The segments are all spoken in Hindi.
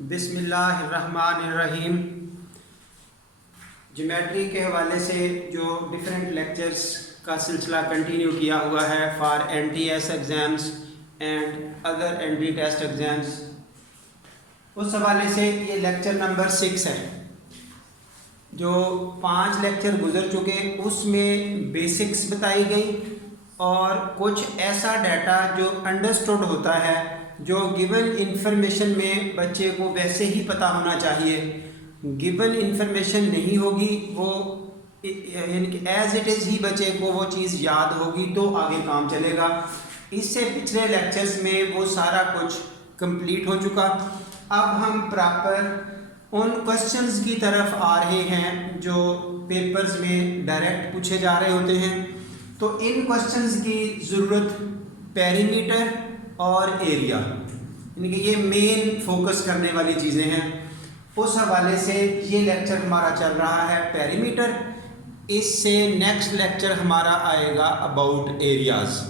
बिस्मिल्लाहिर्रहमानिर्रहीम। ज्योमेट्री के हवाले से जो डिफरेंट लेक्चर्स का सिलसिला कंटिन्यू किया हुआ है for NTS exams and other entry test exams, उस हवाले से ये लेक्चर नंबर 6 है। जो 5 लेक्चर गुजर चुके उसमें बेसिक्स बताई गई और कुछ ऐसा डाटा जो अंडरस्टूड होता है, जो गिवन इंफॉर्मेशन में बच्चे को वैसे ही पता होना चाहिए। गिवन इंफॉर्मेशन नहीं होगी वो यानी कि एज इट इज़ ही बच्चे को वो चीज़ याद होगी तो आगे काम चलेगा। इससे पिछले लेक्चर्स में वो सारा कुछ कंप्लीट हो चुका। अब हम प्रॉपर उन क्वेश्चंस की तरफ आ रहे हैं जो पेपर्स में डायरेक्ट पूछे जा रहे होते हैं। तो इन क्वेश्चंस की ज़रूरत पेरीमीटर और एरिया, यानी कि ये मेन फोकस करने वाली चीज़ें हैं। उस हवाले से ये लेक्चर हमारा चल रहा है पेरीमीटर। इससे नेक्स्ट लेक्चर हमारा आएगा अबाउट एरियाज़।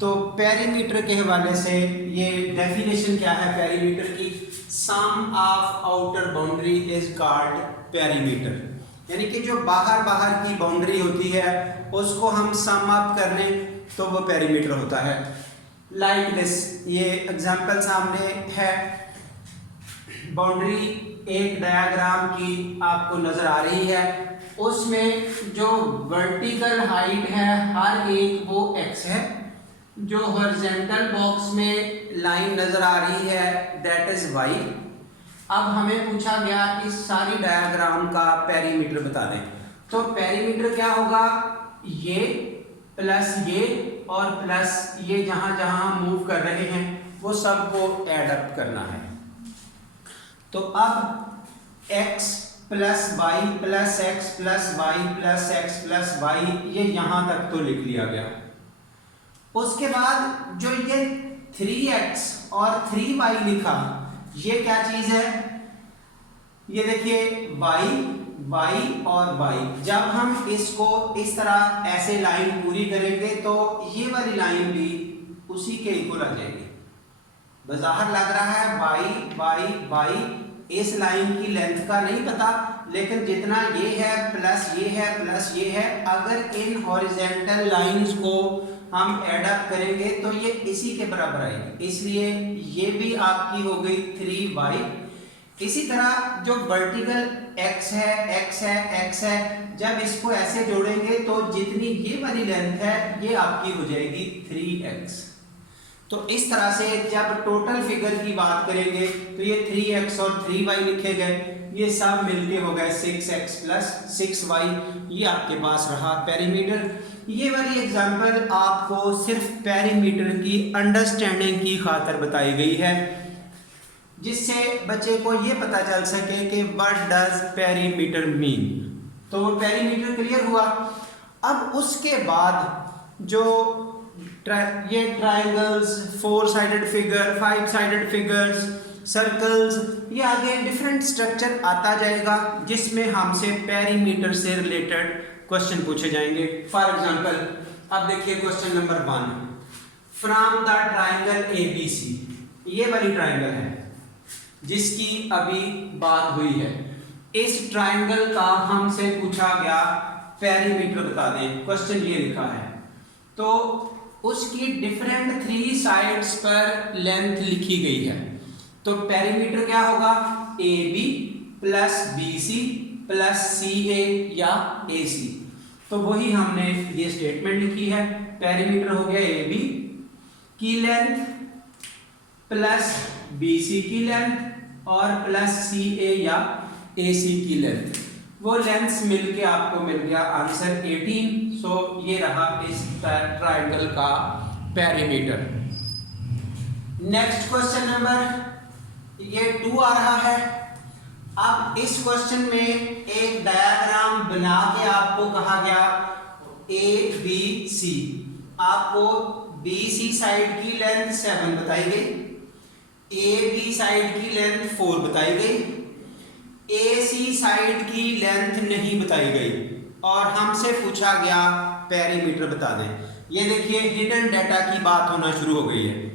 तो पेरीमीटर के हवाले से ये डेफिनेशन क्या है पेरीमीटर की? Sum of outer boundary is called perimeter, यानी कि जो बाहर की बाउंड्री होती है उसको हम सम अप कर लें तो वो पेरीमीटर होता है। लाइक दिस, ये एग्जांपल सामने है। बाउंड्री एक डायग्राम की आपको नज़र आ रही है, उसमें जो वर्टिकल हाइट है हर एक वो x है, जो हॉरिजॉन्टल बॉक्स में लाइन नज़र आ रही है दैट इज़ y। अब हमें पूछा गया इस सारी डायग्राम का पेरीमीटर बता दें। तो पेरीमीटर क्या होगा? ये प्लस ये और प्लस ये जहां जहां मूव कर रहे हैं वो सबको ऐड अप करना है। तो अब x plus y plus x plus y plus x plus y, ये यहां तक तो लिख लिया गया। उसके बाद जो ये 3x और 3y लिखा, ये क्या चीज है? ये देखिए y और y। जब हम इसको इस तरह ऐसे लाइन पूरी करेंगे तो ये वाली लाइन भी उसी के इक्वल आ जाएगी। बाहर लग रहा है y, इस लाइन की लेंथ का नहीं पता, लेकिन जितना ये है प्लस ये है प्लस ये है, अगर इन हॉरिजॉन्टल लाइंस को हम ऐड अप करेंगे तो ये इसी के बराबर आएगी। इसलिए ये भी आपकी हो गई 3y। इसी तरह जो वर्टिकल x है, जब इसको ऐसे जोड़ेंगे तो जितनी ये वाली लेंथ है ये आपकी हो जाएगी 3x। तो इस तरह से जब टोटल फिगर की बात करेंगे तो ये 3x और 3y लिखे गए, ये सब मिलके हो गए 6x प्लस 6y। ये आपके पास रहा पेरीमीटर। ये वाली एग्जांपल आपको सिर्फ पेरीमीटर की अंडरस्टैंडिंग की खातिर बताई गई है, जिससे बच्चे को ये पता चल सके कि व्हाट डज पेरीमीटर मीन। तो वो पेरीमीटर क्लियर हुआ। अब उसके बाद जो ये triangles, 4 sided figure, 5 sided figures, circles, ये आगे डिफरेंट स्ट्रक्चर आता जाएगा जिसमें हमसे पेरीमीटर से रिलेटेड क्वेश्चन पूछे जाएंगे। फॉर एग्जांपल अब देखिए question number 1, from the triangle ABC। ये वाली ट्रायंगल है जिसकी अभी बात हुई है। इस ट्रायंगल का हमसे पूछा गया पेरीमीटर बता दें। क्वेश्चन ये लिखा है, तो उसकी डिफरेंट 3 साइड्स पर लेंथ लिखी गई है। तो पेरीमीटर क्या होगा? AB plus BC plus CA या AC। तो वही हमने ये स्टेटमेंट लिखी है। पेरीमीटर हो गया AB की लेंथ प्लस BC की लेंथ और प्लस CA या AC की लेंथ। वो लेंथ्स मिलके आपको मिल गया आंसर 18। सो ये रहा इस ट्रायंगल का पेरीमीटर। नेक्स्ट क्वेश्चन नंबर ये 2 आ रहा है। अब इस क्वेश्चन में एक डायग्राम बना के आपको कहा गया ABC। आपको BC साइड की लेंथ 7 बताई गई, AB साइड की लेंथ 4 बताई गई, AC साइड की लेंथ नहीं बताई गई और हमसे पूछा गया पेरीमीटर बता दें। ये देखिए हिडन डाटा की बात होना शुरू हो गई है।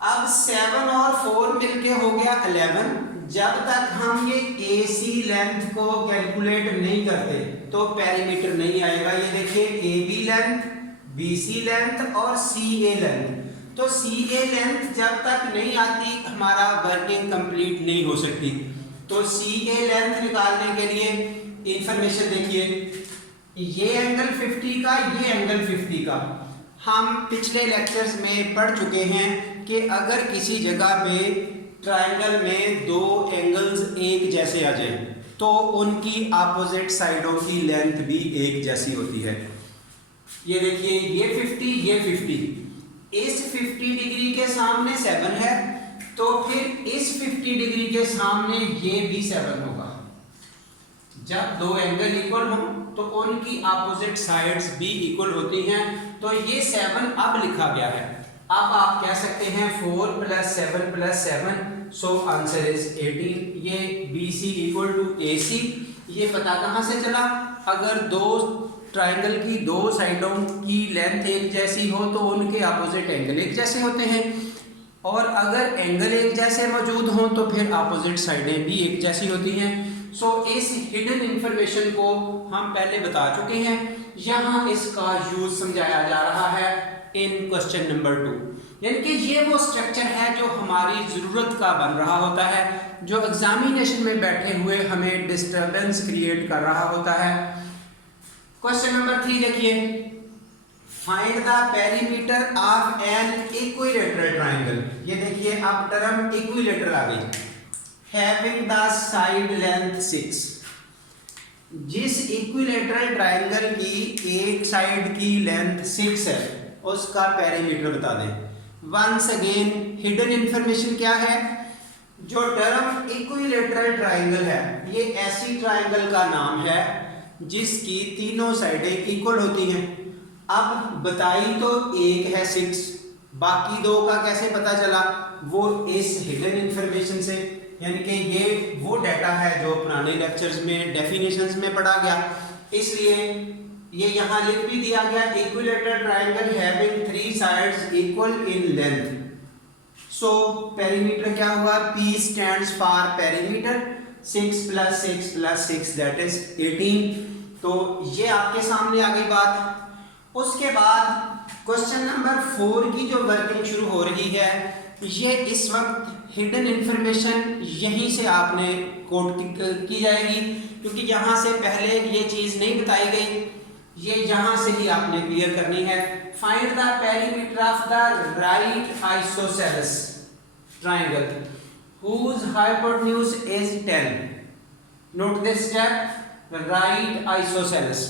अब 7 और 4 मिलके ये हो गया 11। जब तक हम ये AC लेंथ को कैलकुलेट नहीं करते तो पेरीमीटर नहीं आएगा। ये देखिए AB लेंथ, BC लेंथ और CA लेंथ। तो CA लेंथ जब तक नहीं आती हमारा वर्किंग कंप्लीट नहीं हो सकती। तो CA लेंथ निकालने के लिए इंफॉर्मेशन देखिए, ये एंगल 50 का, ये एंगल 50 का। हम पिछले लेक्चर्स में पढ़ चुके हैं कि अगर किसी जगह पे ट्रायंगल में दो एंगल्स एक जैसे आ जाए तो उनकी अपोजिट साइडों की लेंथ भी एक जैसी होती है। ये देखिए ये 50, ये 50। इस 50 डिग्री के सामने 7 है तो फिर इस 50 डिग्री के सामने ये भी 7 होगा। जब दो एंगल इक्वल हो तो उनकी अपोजिट साइड्स भी इक्वल होती हैं। तो ये 7 अब लिखा गया है। अब आप कह सकते हैं 4 + 7 + 7, सो आंसर इज 18। ये BC = AC। ये पता कहाँ से चला? अगर दो ट्रायंगल की दो साइडों की लेंथ एक जैसी हो तो उनके अपोजिट एंगल एक जैसे होते हैं, और अगर एंगल एक जैसे मौजूद हों तो फिर अपोजिट साइडें भी एक जैसी होती हैं। सो इस हिडन इंफॉर्मेशन को हम पहले बता चुके हैं, यहाँ इसका यूज समझाया जा रहा है इन क्वेश्चन नंबर 2। यानी कि ये वो स्ट्रक्चर है जो हमारी ज़रूरत का बन रहा होता है, जो एग्जामिनेशन में बैठे हुए हमें डिस्टर्बेंस क्रिएट कर रहा होता है। क्वेश्चन नंबर 3 देखिए, find the perimeter of an equilateral triangle. ये देखिए अब टर्म इक्विलेटरल आ गई। Having the side length 6। जिस इक्विलेटरल ट्रायंगल की एक साइड की लेंथ 6 है उसका पेरीमीटर बता दें। वंस अगेन हिडन इंफॉर्मेशन क्या है? जो टर्म इक्विलेटरल ट्रायंगल है ये ऐसी ट्रायंगल का नाम है जिसकी तीनों साइडें इक्वल होती हैं। अब बताई तो एक है 6, बाकी दो का कैसे पता चला? वो इस हिडन इंफॉर्मेशन से। यानी कि ये वो डाटा है जो पुराने लेक्चर्स में डेफिनेशंस में पढ़ा गया, इसलिए ये यहाँ लिख भी दिया गया, equilateral triangle having 3 sides equal in length. So perimeter क्या हुआ? P stands for perimeter. 6 + 6 + 6 that is 18। तो ये आपके सामने आ गई बात। उसके बाद क्वेश्चन नंबर 4 की जो वर्किंग शुरू हो रही है, ये इस वक्त हिडन इंफॉर्मेशन यहीं से आपने कोट की जाएगी, क्योंकि यहाँ से पहले ये चीज़ नहीं बताई गई, ये यहाँ से ही आपने क्लियर करनी है। Find the perimeter of the right isosceles triangle whose hypotenuse is 10। Note this step, right isosceles.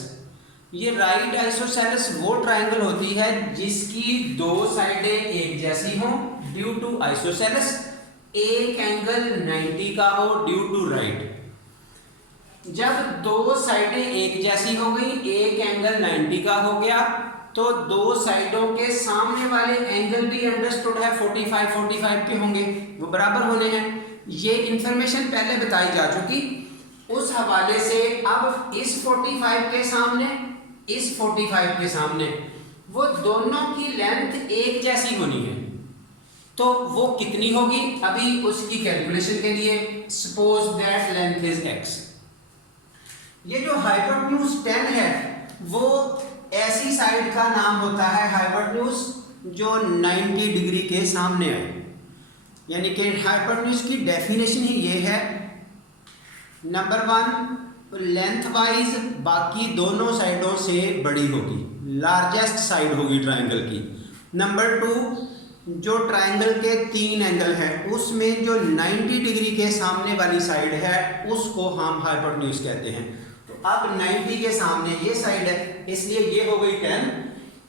ये राइट आइसोसेलेस वो ट्रायंगल होती है जिसकी दो साइडें एक जैसी हों ड्यू टू आइसोसेलेस, एक एंगल 90 का हो ड्यू टू राइट। जब दो साइडें एक जैसी हो गई, एक एंगल 90 का हो गया, तो दो साइडों के सामने वाले एंगल भी अंडरस्टूड है 45 पे होंगे, वो बराबर होने हैं। ये इंफॉर्मेशन पहले बताई जा चुकी। उस हवाले से अब इस 45 के सामने, इस 45 के सामने वो दोनों की लेंथ एक जैसी होनी है। तो वो कितनी होगी? अभी उसकी कैलकुलेशन के लिए suppose that length is x। ये जो हाइपोटेन्यूज 10 है वो ऐसी साइड का नाम होता है हाइपोटेन्यूज जो 90 डिग्री के सामने है। यानी कि हाइपोटेन्यूज की डेफिनेशन ही ये है, नंबर 1 लेंथ वाइज बाकी दोनों साइडों से बड़ी होगी, लार्जेस्ट साइड होगी ट्रायंगल की। नंबर 2 जो ट्रायंगल के 3 एंगल हैं उसमें जो 90 डिग्री के सामने वाली साइड है उसको हम हाइपोटेन्यूज कहते हैं। तो अब 90 के सामने ये साइड है, इसलिए ये हो गई 10।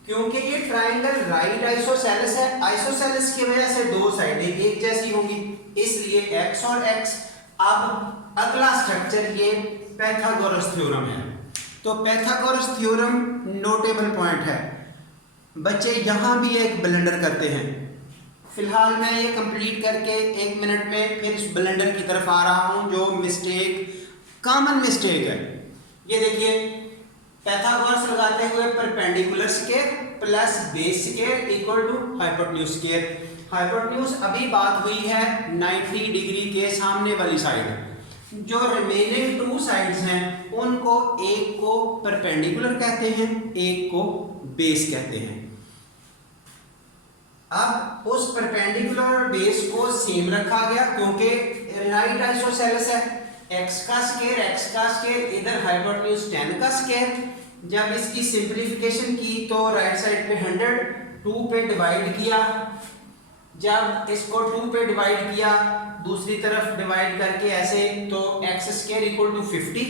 क्योंकि ये ट्रायंगल राइट आइसोसेलेस है, आइसोसेलेस की वजह से दो साइडें एक जैसी होंगी, इसलिए x और x। अब अगला स्ट्रक्चर ये पाइथागोरस थ्योरम है। तो पाइथागोरस थ्योरम नोटेबल पॉइंट है। बच्चे यहाँ भी एक ब्लेंडर करते हैं। फिलहाल मैं ये कंप्लीट करके 1 मिनट में फिर इस ब्लेंडर की तरफ आ रहा हूँ जो मिस्टेक, कॉमन मिस्टेक है। ये देखिए पाइथागोरस लगाते हुए perpendicular square plus base square equal to hypotenuse square. Hypotenuse अभी बात हुई है 90 डिग्री के सामने वाली साइड। जो रिमेनिंग टू साइड्स हैं उनको एक को परपेंडिकुलर कहते हैं, एक को बेस कहते हैं। अब उस परपेंडिकुलर और बेस को सेम रखा गया क्योंकि राइट आइसोसेलेस है। x का स्क्वायर इधर हाइपोटेन्यूज 10 का स्क्वायर। जब इसकी सिंपलीफिकेशन की तो राइट साइड पे 100 2 पे डिवाइड किया। जब इसको 2 पे डिवाइड किया दूसरी तरफ डिवाइड करके ऐसे तो x square equal to 50,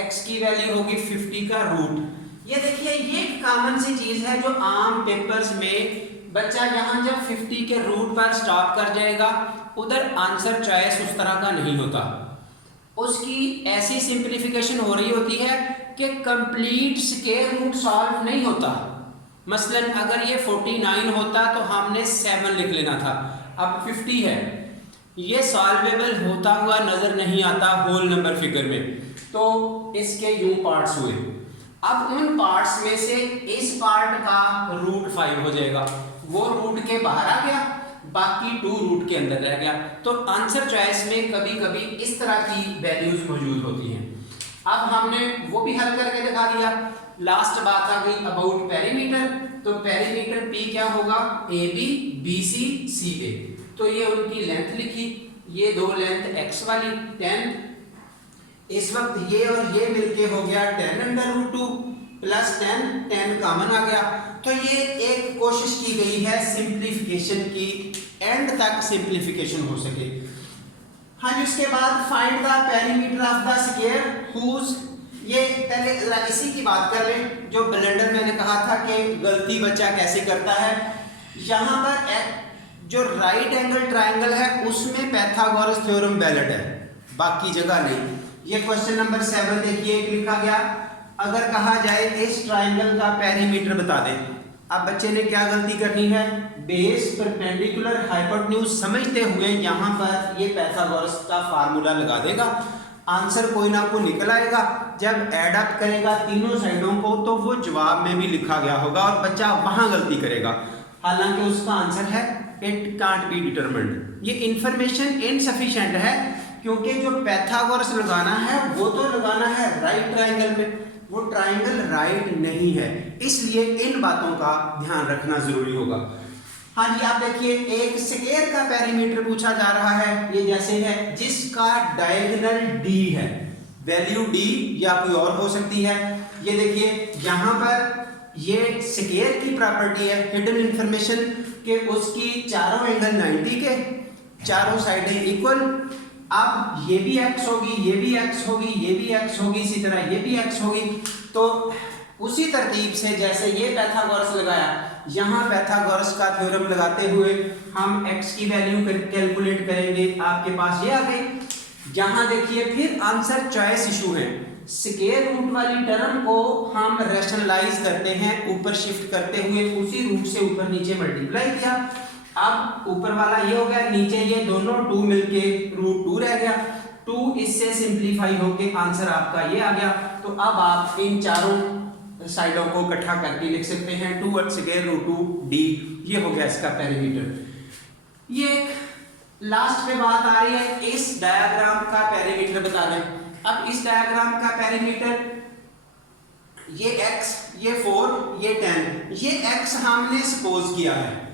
x की वैल्यू होगी 50 का रूट। ये देखिए ये कॉमन सी चीज है जो आम पेपर्स में बच्चा यहाँ जब 50 के रूट पर स्टॉप कर जाएगा उधर आंसर चॉइस उस तरह का नहीं होता। उसकी ऐसी सिंपलीफिकेशन हो रही होती है कि कंप्लीट स्क्वायर रूट सॉल्व नहीं होता। मसलन अगर ये 49 होता तो हमने 7 लिख लेना था, अब 50 है। ये सॉल्वेबल होता हुआ नजर नहीं आता होल नंबर फिगर में, तो इसके यूं पार्ट्स हुए। अब उन पार्ट्स में से इस पार्ट का रूट 5 हो जाएगा, वो रूट के बाहर आ गया, बाकी 2 रूट के अंदर रह गया। तो आंसर चॉइस में कभी कभी इस तरह की वैल्यूज मौजूद होती हैं। अब हमने वो भी हल करके दिखा दिया। लास्ट बात आ गई अबाउट पेरीमीटर। तो पेरीमीटर P क्या होगा, AB BC CA। तो ये उनकी लेंथ लिखी, ये दो लेंथ x वाली 10। इस वक्त ये और ये मिलके हो गया 10√2 प्लस 10 कॉमन आ गया। तो ये एक कोशिश की गई है सिंप्लीफिकेशन की, एंड तक सिंप्लीफिकेशन हो सके। हाँ जी, उसके बाद find the perimeter of the square whose, ये पहले जरा इसी की बात कर लें जो ब्लेंडर मैंने कहा था कि गलती बच्चा कैसे करता है। यहाँ पर जो राइट एंगल ट्रायंगल है उसमें पाइथागोरस थ्योरम वैलिड है, बाकी जगह नहीं। ये क्वेश्चन नंबर 7 देखिए लिखा गया, अगर कहा जाए इस ट्रायंगल का पेरीमीटर बता दें। अब बच्चे ने क्या गलती करनी है, बेस परपेंडिकुलर हाइपोटेन्यूज समझते हुए यहाँ पर ये पाइथागोरस का फार्मूला लगा देगा, आंसर कोई ना कोई निकल आएगा। जब एड अप करेगा तीनों साइडों को तो वो जवाब में भी लिखा गया होगा और बच्चा वहां गलती करेगा, हालांकि उसका आंसर है इट कांट बी डिटरमिन्ड। ये इंफॉर्मेशन इनसफिशिएंट है क्योंकि जो पाइथागोरस लगाना है वो तो लगाना है राइट ट्रायंगल में, वो ट्रायंगल राइट नहीं है, इसलिए इन बातों का ध्यान रखना जरूरी होगा। हाँ जी, आप देखिए एक स्क्वायर का पेरीमीटर पूछा जा रहा है, ये जैसे है जिसका डायगोनल d है, वैल्यू d या कोई और हो सकती है। ये देखिए यहाँ पर ये स्क्वायर की प्रॉपर्टी है, हिडन इंफॉर्मेशन के उसकी चारों एंगल 90 के, चारों साइडें इक्वल। अब ये भी x होगी, ये भी x होगी, ये भी x होगी, इसी तरह ये भी x होगी। तो उसी तरतीब से जैसे ये पाइथागोरस लगाया, यहाँ पाइथागोरस का थ्योरम लगाते हुए हम x की वैल्यू कैलकुलेट करेंगे, आपके पास ये आ गई। यहाँ देखिए फिर आंसर चॉइस इशू है, स्क्वायर रूट वाली टर्म को हम रैशनलाइज करते हैं ऊपर शिफ्ट करते हुए, उसी रूट से ऊपर नीचे मल्टीप्लाई किया। अब ऊपर वाला ये हो गया, नीचे ये दोनों 2 मिलके √2 रह गया, 2 इससे सिंप्लीफाई होके आंसर आपका ये आ गया। तो अब आप इन चारों साइडों को इकट्ठा करके लिख सकते हैं 2 स्क्वायर √2d, ये हो गया इसका पेरीमीटर। ये लास्ट में बात आ रही है इस डायग्राम का पेरीमीटर बता दें। अब इस डायग्राम का पेरीमीटर ये x, ये 4, ये 10, ये x हमने सपोज किया है,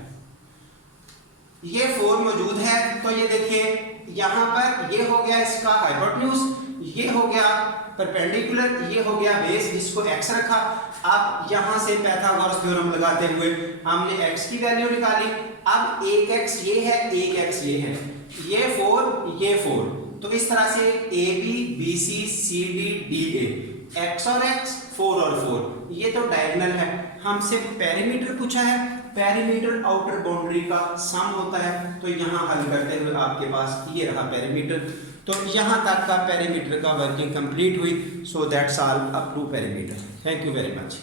ये 4 मौजूद है। तो ये देखिए यहाँ पर ये हो गया इसका हाइपोटेन्यूज, ये हो गया परपेंडिकुलर, ये हो गया बेस जिसको x रखा। अब यहाँ से पाइथागोरस थ्योरम लगाते हुए हमने x की वैल्यू निकाली। अब एक x ये है, एक x ये है, ये 4, ये 4। तो इस तरह से AB BC CD DA, x और x, 4 और 4, ये तो डायगोनल है। हमसे पेरीमीटर पूछा है, पेरीमीटर आउटर बाउंड्री का सम होता है। तो यहाँ हल करते हुए आपके पास ये रहा पेरीमीटर। तो यहाँ तक का पेरीमीटर का वर्किंग कंप्लीट हुई। So that's all up to perimeter. Thank you very much.